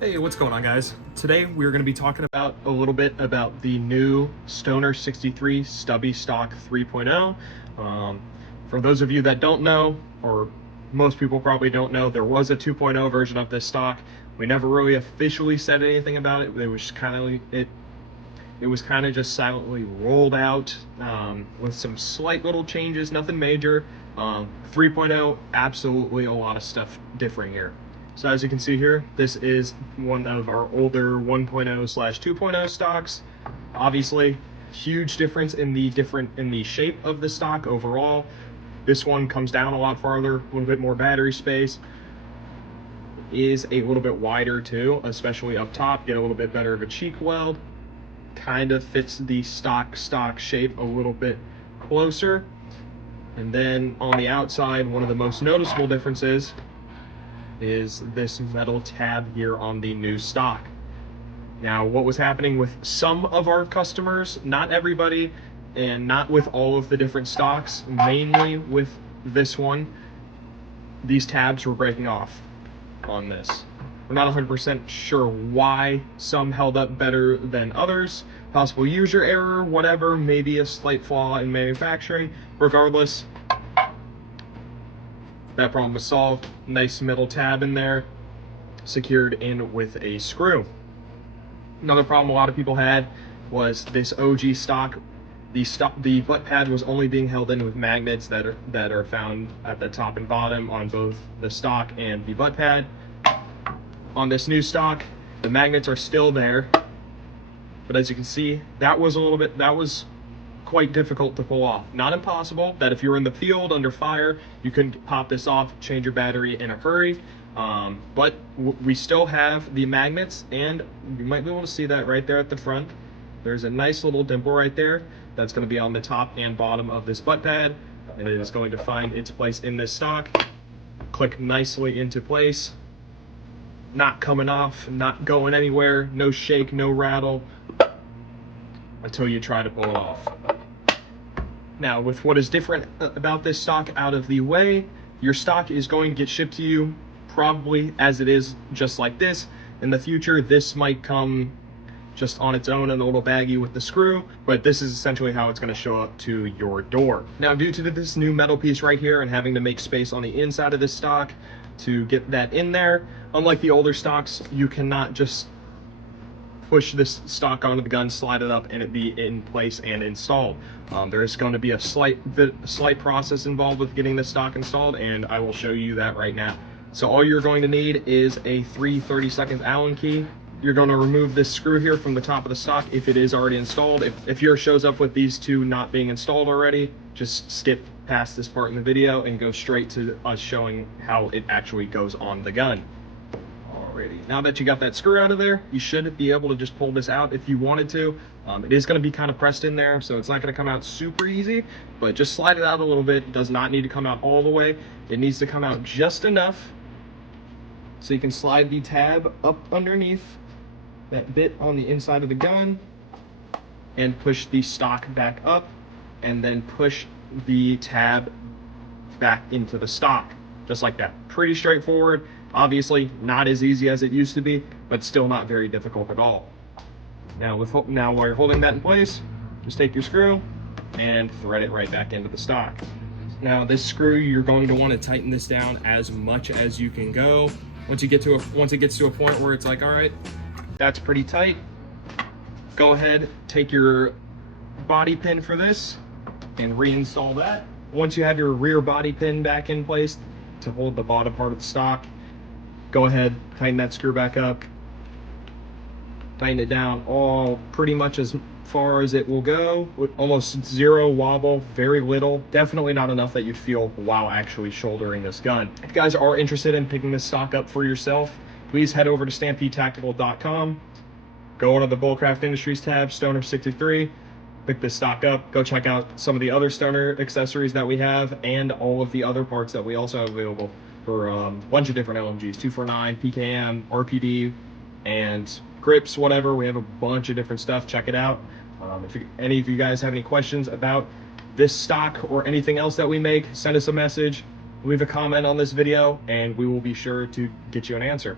Hey, what's going on, guys? Today we're going to be talking about a little bit about the new Stoner 63 Stubby Stock 3.0. For those of you that don't know, or most people probably don't know, there was a 2.0 version of this stock. We never really officially said anything about it. It was kind of just silently rolled out with some slight little changes, nothing major. 3.0, absolutely a lot of stuff different here. So as you can see here, this is one of our older 1.0/2.0 stocks. Obviously, huge difference in the shape of the stock overall. This one comes down a lot farther, a little bit more battery space. Is a little bit wider too, especially up top. Get a little bit better of a cheek weld. Kind of fits the stock shape a little bit closer. And then on the outside, one of the most noticeable differences is this metal tab here on the new stock. Now, what was happening with some of our customers, not everybody, and not with all of the different stocks, mainly with this one, these tabs were breaking off on this. We're not 100% sure why some held up better than others. Possible user error, whatever, maybe a slight flaw in manufacturing. Regardless, that problem was solved. Nice metal tab in there, secured in with a screw. Another problem a lot of people had was this OG stock. The butt pad was only being held in with magnets that are found at the top and bottom on both the stock and the butt pad. On this new stock, the magnets are still there, but as you can see, that was quite difficult to pull off. Not impossible, that if you're in the field under fire, you can pop this off, change your battery in a hurry. But we still have the magnets, and you might be able to see that right there at the front. There's a nice little dimple right there that's going to be on the top and bottom of this butt pad, and it is going to find its place in this stock. Click nicely into place. Not coming off, not going anywhere, no shake, no rattle, until you try to pull it off. Now, with what is different about this stock out of the way, your stock is going to get shipped to you probably as it is, just like this. In the future, this might come just on its own in a little baggie with the screw, but this is essentially how it's going to show up to your door. Now, due to this new metal piece right here and having to make space on the inside of this stock to get that in there, unlike the older stocks, you cannot just push this stock onto the gun, slide it up, and it be in place and installed. There is going to be a slight process involved with getting this stock installed, and I will show you that right now. So all you're going to need is a 3 30-second Allen key. You're going to remove this screw here from the top of the stock if it is already installed. If yours shows up with these two not being installed already, just skip past this part in the video and go straight to us showing how it actually goes on the gun. Now that you got that screw out of there, you should be able to just pull this out if you wanted to. It is going to be kind of pressed in there, so it's not going to come out super easy, but just slide it out a little bit. It does not need to come out all the way. It needs to come out just enough so you can slide the tab up underneath that bit on the inside of the gun and push the stock back up, and then push the tab back into the stock, just like that. Pretty straightforward. Obviously not as easy as it used to be, but still not very difficult at all. Now while you're holding that in place, just take your screw and thread it right back into the stock. Now this screw, you're going to want to tighten this down as much as you can go. Once it gets to a point where it's like, all right, that's pretty tight, go ahead, take your body pin for this and reinstall that. Once you have your rear body pin back in place to hold the bottom part of the stock, go ahead, tighten that screw back up, tighten it down all pretty much as far as it will go, with almost zero wobble, very little. Definitely not enough that you'd feel while actually shouldering this gun. If you guys are interested in picking this stock up for yourself, please head over to stampedetactical.com, go under the Bullcraft Industries tab, Stoner 63, pick this stock up, go check out some of the other Stoner accessories that we have and all of the other parts that we also have available for a bunch of different LMGs, 249, PKM, RPD, and grips, whatever. We have a bunch of different stuff. Check it out. If any of you guys have any questions about this stock or anything else that we make, send us a message, leave a comment on this video, and we will be sure to get you an answer.